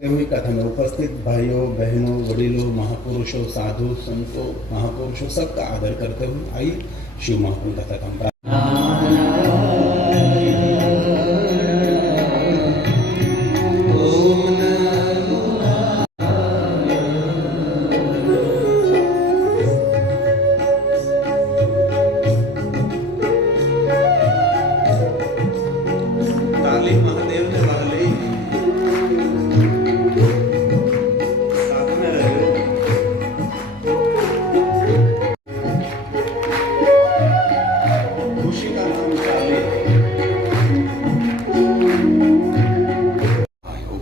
हुई कथा में उपस्थित भाइयों बहनों वडीलों महापुरुषों साधु संतों महापुरुषों सबका आदर करते हुए आइए शिव महापुरुष कथा का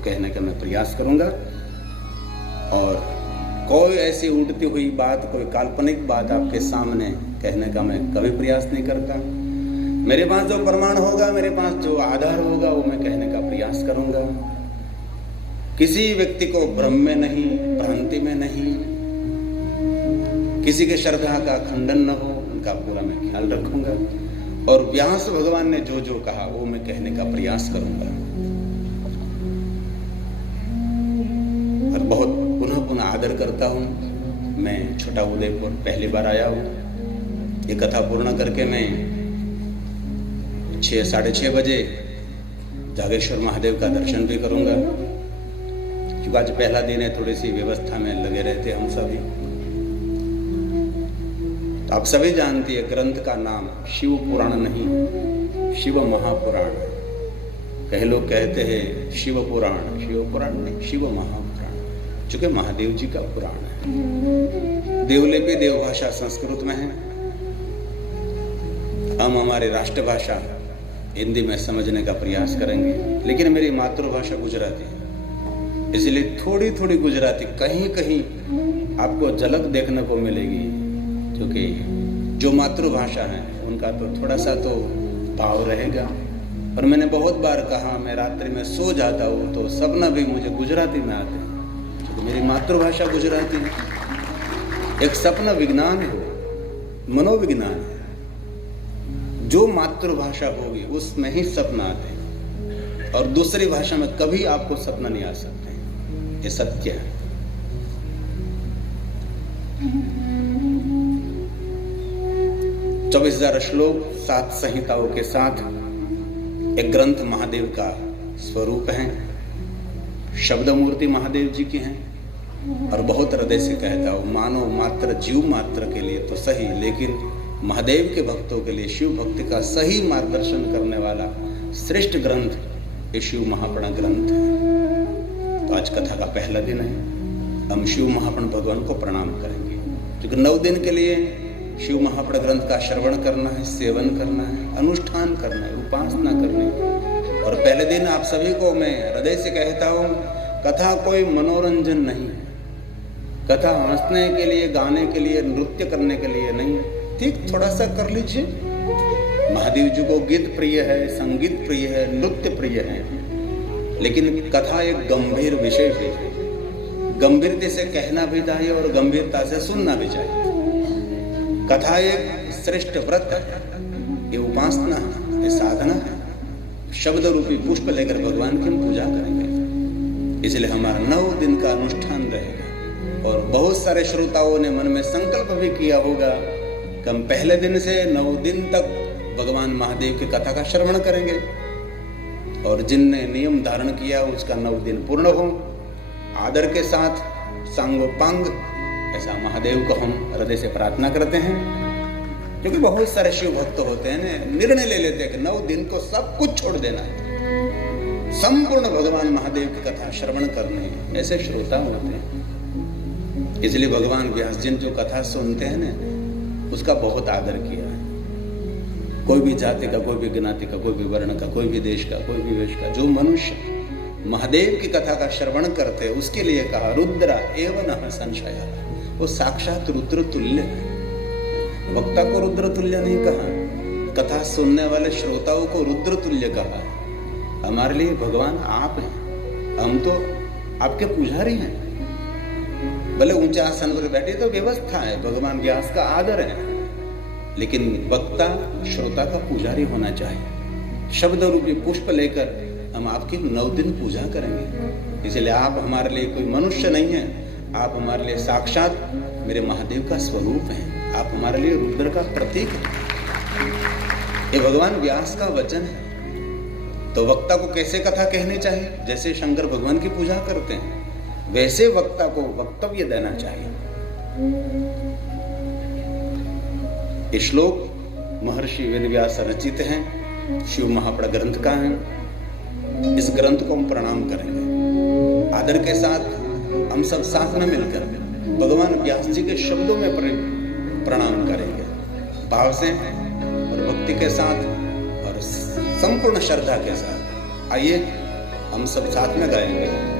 कहने का मैं प्रयास करूंगा। और कोई ऐसी उड़ती हुई बात, कोई काल्पनिक बात आपके सामने कहने का मैं कभी प्रयास नहीं करता। मेरे पास जो प्रमाण होगा, मेरे पास जो आधार होगा, वो मैं कहने का प्रयास करूंगा। किसी व्यक्ति को भ्रम में नहीं, भ्रांति में नहीं, किसी के श्रद्धा का खंडन न हो, उनका पूरा मैं ख्याल रखूंगा। और व्यास भगवान ने जो जो कहा वो मैं कहने का प्रयास करूंगा। और बहुत पुनः पुनः आदर करता हूँ। मैं छोटा उदयपुर पहली बार आया हूँ। ये कथा पूर्ण करके मैं 6, साढ़े 6 बजे जागेश्वर महादेव का दर्शन भी करूंगा। क्योंकि आज पहला दिन है, थोड़ी सी व्यवस्था में लगे रहते हम सभी। तो आप सभी जानती है ग्रंथ का नाम शिव पुराण नहीं, शिव महापुराण। कई लोग कहते हैं शिव पुराण नहीं, शिव महापुराण, चूंकि महादेव जी का पुराण है। देवलिपि देवभाषा संस्कृत में है। हम हमारी राष्ट्रभाषा हिंदी में समझने का प्रयास करेंगे, लेकिन मेरी मातृभाषा गुजराती है, इसलिए थोड़ी थोड़ी गुजराती कहीं कहीं आपको झलक देखने को मिलेगी। क्योंकि जो मातृभाषा है उनका तो थोड़ा सा तो भाव रहेगा। और मैंने बहुत बार कहा, मैं रात्रि में सो जाता हूँ तो सपना भी मुझे गुजराती में आते हैं, क्योंकि मेरी मातृभाषा गुजराती है। एक सपना विज्ञान है, मनोविज्ञान है। जो मातृभाषा होगी उसमें ही सपना आते हैं, और दूसरी भाषा में कभी आपको सपना नहीं आ सकते। ये सत्य है। 24,000 श्लोक 7 संहिताओं के साथ एक ग्रंथ महादेव का स्वरूप है। शब्द मूर्ति महादेव जी की है। और बहुत हृदय से कहता हूं, मानव मात्र जीव मात्र के लिए तो सही, लेकिन महादेव के भक्तों के लिए शिव भक्ति का सही मार्गदर्शन करने वाला श्रेष्ठ ग्रंथ ये शिव महापुराण ग्रंथ है। तो आज कथा का पहला दिन है। हम शिव महापुराण भगवान को प्रणाम करेंगे, क्योंकि 9 दिन के लिए शिव महापुराण ग्रंथ का श्रवण करना है, सेवन करना है, अनुष्ठान करना है, उपासना करनी है। और पहले दिन आप सभी को मैं हृदय से कहता हूँ, कथा कोई मनोरंजन नहीं है। कथा हंसने के लिए, गाने के लिए, नृत्य करने के लिए नहीं है। ठीक थोड़ा सा कर लीजिए। महादेव जी को गीत प्रिय है, संगीत प्रिय है, नृत्य प्रिय है, लेकिन कथा एक गंभीर विषय है। गंभीरता से कहना भी चाहिए और गंभीरता से सुनना भी चाहिए। कथा एक श्रेष्ठ व्रत है, ये उपासना है, ये साधना है। शब्द रूपी पुष्प लेकर भगवान की हम पूजा करेंगे। इसलिए हमारा 9 दिन का अनुष्ठान रहेगा। और बहुत सारे श्रोताओं ने मन में संकल्प भी किया होगा कि हम पहले दिन से 9 दिन तक भगवान महादेव की कथा का श्रवण करेंगे। और जिनने नियम धारण किया उसका 9 दिन पूर्ण हो, आदर के साथ सांगोपांग, ऐसा महादेव को हम हृदय से प्रार्थना करते हैं। क्योंकि बहुत सारे शिव भक्त होते हैं, निर्णय ले लेते हैं कि 9 दिन को सब कुछ छोड़ देना है, संपूर्ण भगवान महादेव की कथा श्रवण करने है। ऐसे श्रोता होते हैं। इसलिए भगवान व्यास जी जो कथा सुनते हैं ना, उसका बहुत आदर किया है। कोई भी जाति का, कोई भी ज्ञाति का, कोई भी वर्ण का, कोई भी देश का, कोई भी वेश का जो मनुष्य महादेव की कथा का श्रवण करते हैं, उसके लिए कहा रुद्र एवं न संशय। वो साक्षात रुद्र तुल्य है। वक्ता को रुद्र तुल्य नहीं कहा, कथा सुनने वाले श्रोताओं को रुद्र तुल्य कहा। हमारे लिए भगवान आप हैं, हम तो आपके पुजारी हैं। भले ऊंचे आसन पर बैठे तो व्यवस्था है, भगवान व्यास का आदर है, लेकिन वक्ता श्रोता का पुजारी होना चाहिए। शब्द रूपी पुष्प लेकर हम आपकी 9 दिन पूजा करेंगे। इसलिए आप हमारे लिए कोई मनुष्य नहीं है, आप हमारे लिए साक्षात मेरे महादेव का स्वरूप हैं, आप हमारे लिए रुद्र का प्रतीक है। ये भगवान व्यास का वचन है। तो वक्ता को कैसे कथा कहनी चाहिए? जैसे शंकर भगवान की पूजा करते हैं वैसे वक्ता को वक्तव्य देना चाहिए। ये श्लोक महर्षि वेदव्यास रचित हैं, शिव महापड़ा ग्रंथ का है। इस ग्रंथ को हम प्रणाम करेंगे आदर के साथ। हम सब साथ में मिलकर भगवान व्यास जी के शब्दों में प्रणाम करेंगे, भाव से और भक्ति के साथ और संपूर्ण श्रद्धा के साथ। आइए हम सब साथ में गाएंगे।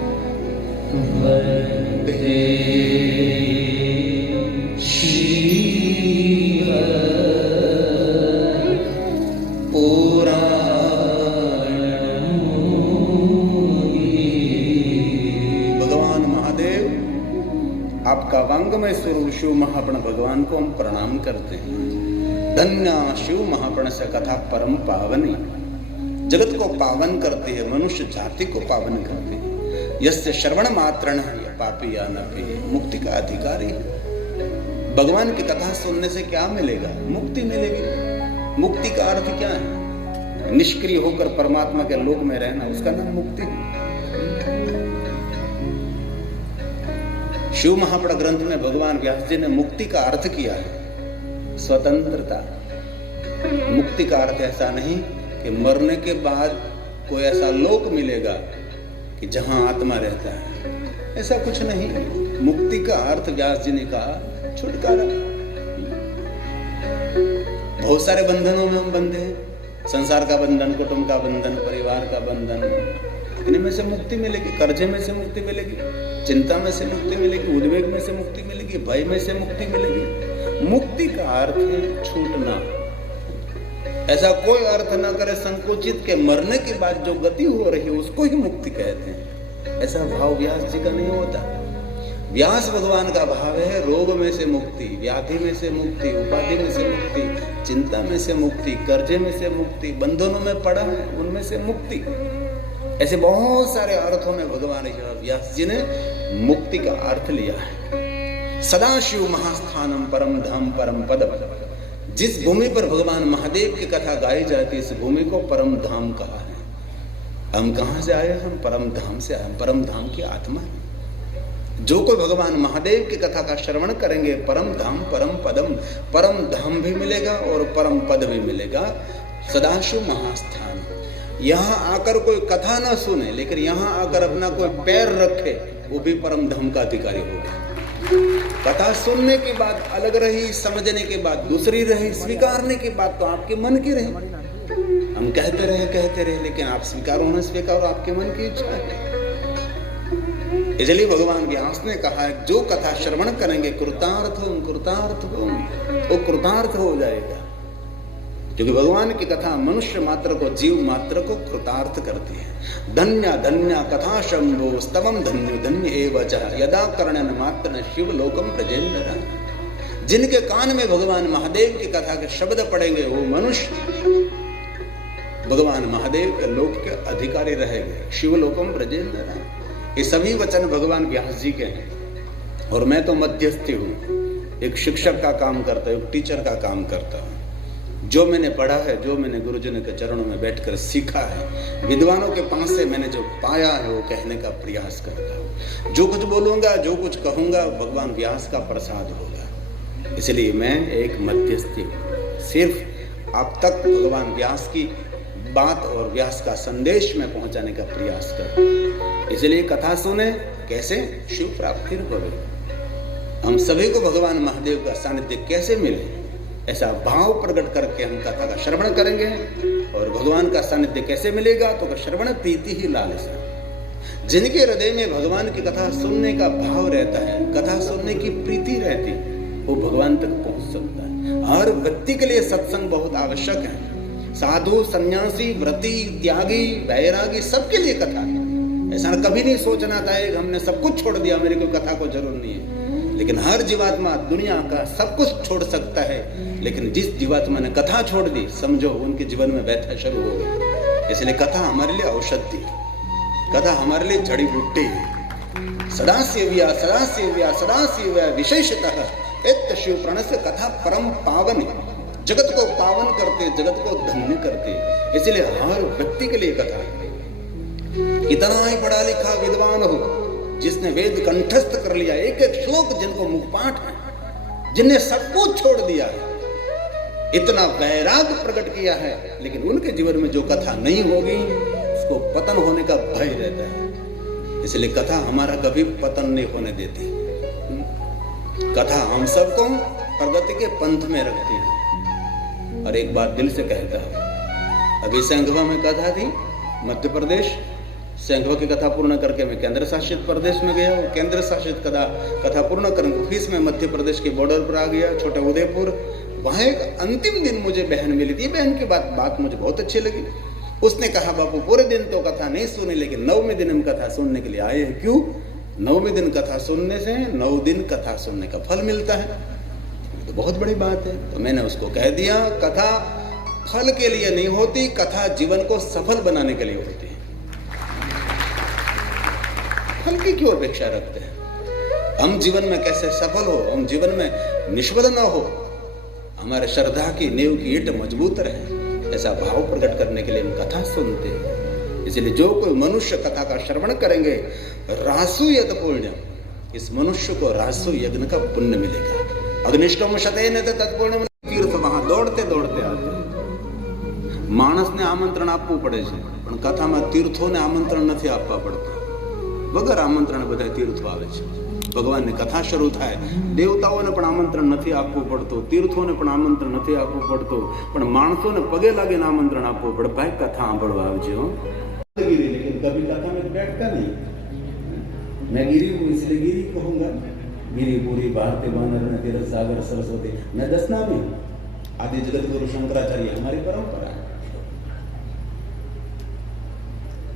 आपका वांगमय स्वरूप शिव महापण भगवान को हम प्रणाम करते हैं। धन्य शिव महापण से कथा परम पावनी, जगत को पावन करती है, मनुष्य जाति को पावन करती है। यस्य श्रवण मात्रण है पापी या नपी, मुक्ति का अधिकारी है। भगवान की कथा सुनने से क्या मिलेगा? मुक्ति मिलेगी। मुक्ति का अर्थ क्या है? निष्क्रिय होकर परमात्मा के लोक में रहना, उसका नाम मुक्ति है। शिव महापड़ा ग्रंथ में भगवान व्यास जी ने मुक्ति का अर्थ किया है स्वतंत्रता। मुक्ति का अर्थ ऐसा नहीं कि मरने के बाद कोई ऐसा लोक मिलेगा कि जहां आत्मा रहता है, ऐसा कुछ नहीं। मुक्ति का अर्थ व्यास जी ने कहा छुटकारा। बहुत सारे बंधनों में हम बंधे हैं, संसार का बंधन, कुटुंब का बंधन, परिवार का बंधन, इनमें से मुक्ति मिलेगी। कर्जे में से मुक्ति मिलेगी, चिंता में से मुक्ति मिलेगी, उद्वेग में से मुक्ति मिलेगी, भय में से मुक्ति मिलेगी। मुक्ति का अर्थ है छूटना। ऐसा कोई अर्थ ना करे संकुचित के मरने के बाद जो गति हो रही है उसको ही मुक्ति कहते हैं। ऐसा भाव व्यास जी का नहीं होता। व्यास भगवान का भाव है रोग में से मुक्ति, व्याधि में से मुक्ति, उपाधि में से मुक्ति, चिंता में से मुक्ति, कर्जे में से मुक्ति, बंधनों में पड़ा है उनमें से मुक्ति। ऐसे बहुत सारे अर्थों में भगवान व्यास जी ने मुक्ति का अर्थ लिया है। सदाशिव महास्थानम परम धाम परम पदम। जिस भूमि पर भगवान महादेव की कथा गाई जाती है इस भूमि को परम धाम कहा है। हम कहां से आए? हम परम धाम से आए। परम धाम की आत्मा है। जो कोई भगवान महादेव की कथा का श्रवण करेंगे परम धाम परम पदम, परम धाम भी मिलेगा और परम पद भी मिलेगा। सदाशिव महास्थान। यहाँ आकर कोई कथा ना सुने लेकिन यहाँ आकर अपना कोई पैर रखे वो भी परम धाम का अधिकारी होगा। कथा सुनने के बाद अलग रही, समझने के बाद दूसरी रही, स्वीकारने के बाद तो आपके मन की रही। हम कहते रहे लेकिन आप स्वीकारो न स्वीकारो आपके मन की इच्छा है। इसलिए भगवान व्यास ने कहा है जो कथा श्रवण करेंगे कृतार्थ वो कृतार्थ हो जाएगा। क्योंकि भगवान की कथा मनुष्य मात्र को, जीव मात्र को कृतार्थ करती है। धन्य धन्य कथा शंभो स्तवम धन्य धन्य एव च यदा कर्णन मात्र शिव लोकम ब्रजेन्द्र। जिनके कान में भगवान महादेव की कथा के शब्द पड़ेंगे वो मनुष्य भगवान महादेव के लोक के अधिकारी रहेंगे। शिवलोकम ब्रजेन्द्र। ये सभी वचन भगवान व्यास जी के हैं और मैं तो मध्यस्थी हूँ, एक शिक्षक का काम करता हूँ, एक टीचर का काम करता हूँ। जो मैंने पढ़ा है, जो मैंने गुरुजनों के चरणों में बैठकर सीखा है, विद्वानों के पास से मैंने जो पाया है वो कहने का प्रयास करता हूँ। जो कुछ बोलूँगा, जो कुछ कहूँगा भगवान व्यास का प्रसाद होगा। इसलिए मैं एक मध्यस्थी हूँ, सिर्फ आप तक भगवान व्यास की बात और व्यास का संदेश में पहुंचाने का प्रयास करूं। इसलिए कथा सुने कैसे? शिव प्राप्ति भवे। हम सभी को भगवान महादेव का सानिध्य कैसे मिले, ऐसा भाव प्रकट करके हम कथा का श्रवण करेंगे। और भगवान का सानिध्य कैसे मिलेगा? तो श्रवण प्रीति ही लालसा। जिनके हृदय में भगवान की कथा सुनने का भाव रहता है, कथा सुनने की प्रीति रहती है, वो भगवान तक पहुंच सकता है। हर व्यक्ति के लिए सत्संग बहुत आवश्यक है। साधु, सन्यासी, व्रती, त्यागी, वैरागी, सबके लिए कथा है। ऐसा कभी नहीं सोचना था कि हमने सब कुछ छोड़ दिया, मेरे को कथा को जरूर नहीं है। लेकिन हर जीवात्मा दुनिया का सब कुछ छोड़ सकता है, लेकिन जिस जीवात्मा ने कथा छोड़ दी समझो उनके जीवन में व्यथा शुरू हो गई। इसलिए कथा हमारे लिए औषधि है। कथा हमारे लिए जड़ी बूटी है। सदाशिव्या सदाशिव्या सदाशिव्या विशेषतः एत शिव प्रणस्य कथा परम पावन, जगत को पावन करते, जगत को धन्य करते, इसलिए हर व्यक्ति के लिए कथा है। इतना ही पढ़ा लिखा विद्वान हो जिसने वेद कंठस्थ कर लिया, एक एक श्लोक जिनको मुखपाठ है, जिनने सब कुछ छोड़ दिया है, इतना वैराग्य प्रकट किया है, लेकिन उनके जीवन में जो कथा नहीं होगी उसको पतन होने का भय रहता है। इसलिए कथा हमारा कभी पतन नहीं होने देती। कथा हम सबको प्रगति के पंथ में रखती है। और एक बात दिल से कहता है, अभी संघवा में कथा थी मध्य प्रदेश, संघवा की कथा पूर्ण करके मैं केंद्र शासित प्रदेश में गया। केंद्र शासित कथा पूर्ण करके फिर मैं मध्य प्रदेश के बॉर्डर पर आ गया, छोटे उदयपुर। वहां एक अंतिम दिन मुझे बहन मिली थी। बहन की बात मुझे बहुत अच्छी लगी। उसने कहा, बापू पूरे दिन तो कथा नहीं सुनी, लेकिन 9वें दिन हम कथा सुनने के लिए आए हैं। क्यों? 9वें दिन कथा सुनने से 9 दिन कथा सुनने का फल मिलता है। तो बहुत बड़ी बात है। तो मैंने उसको कह दिया, कथा फल के लिए नहीं होती, कथा जीवन को सफल बनाने के लिए होती है। फल की क्यों अपेक्षा रखते हैं? हम जीवन में कैसे सफल हो, हम जीवन में निष्फल ना हो, हमारे श्रद्धा की नींव की ईंट मजबूत रहे, ऐसा भाव प्रकट करने के लिए हम कथा सुनते हैं। इसलिए जो कोई मनुष्य कथा का श्रवण करेंगे, रासु यज्ञ पुण्य, इस मनुष्य को रासु यज्ञ का पुण्य मिलेगा। अग्निष्टोम शतेन तत्पुण्य, तीर्थ वहां दौड़ते दौड़ते आते। मानसने आमंत्रण આપવું પડે છે, પણ કથામાં તીર્થોને આમંત્રણ નથી આપવા પડતા। વગર આમંત્રણ બધા તીર્થો આવે છે। ભગવાનની કથા શરૂ થાય, દેવતાઓને પણ આમંત્રણ નથી આપવું પડતું, તીર્થોને પણ આમંત્રણ નથી આપવું પડતું, પણ માણસોને પગે લાગીને આમંત્રણ આપવું પડે, ભાઈ કથા સાંભળવા આવજો। लेकिन कभी कथा में बैठता नहीं। मैं गिरी हूँ इसलिए गिरी कहूंगा। गिरी पूरी भारती बानर तीरथ सागर सरस्वती, मैं 10 नामी हूँ। आदि जगत गुरु शंकराचार्य हमारी परंपरा है।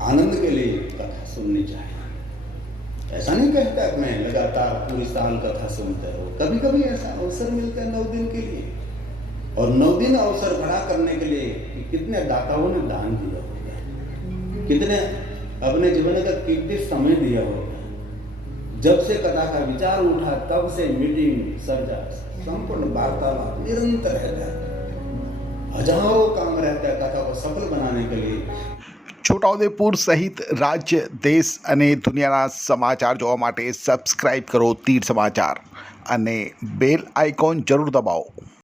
आनंद के लिए कथा सुननी चाहिए। ऐसा नहीं कहता कि मैं लगातार पूरी साल कथा सुनते रहो। कभी कभी ऐसा अवसर मिलता है 9 दिन के लिए, और 9 दिन अवसर खड़ा करने के लिए कितने दाताओं ने दान दिया होगा, कितने अपने जीवन का कीमती समय दिया होगा। जब से कथा का विचार उठा तब से मीटिंग चर्चा संपूर्ण वार्तालाप निरंतर रहता है। हजारों काम रहता है कथा को सफल बनाने के लिए। છોટાઉદેપુર સહિત રાજ્ય, દેશ અને દુનિયાના સમાચાર જોવા માટે સબસ્ક્રાઈબ કરો તીર સમાચાર અને બેલ આઇકોન જરૂર દબાવો।